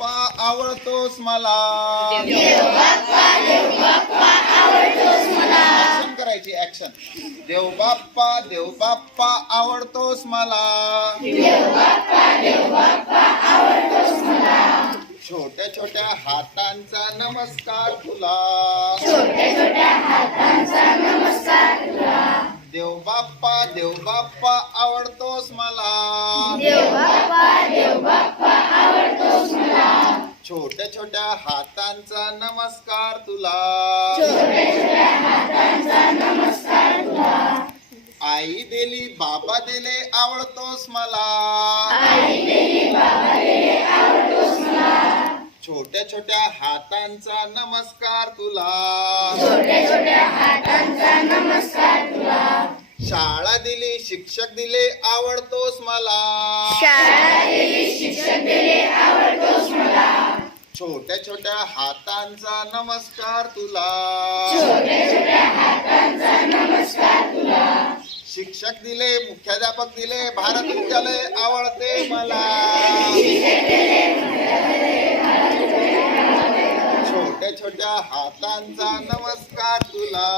बाप्पा आवडतोस मला. ऍक्शन करायची, ऍक्शन. देव बाप्पा आवडतोस मला. छोट्या छोट्या हातांचा नमस्कार तुला. देव बाप्पा आवडतोस मला. छोट्या छोट्या हातांचा नमस्कार तुला. आई दिली बाबा दिले आवडतोस मला. छोट्या छोट्या हातांचा नमस्कार तुला. शाळा दिली शिक्षक दिले आवडतोस मला. छोट्या छोट्या हातांचा नमस्कार तुला. शिक्षक दिले मुख्याध्यापक दिले भारत विद्यालय आवडते मला. छोट्या छोट्या हातांचा नमस्कार तुला.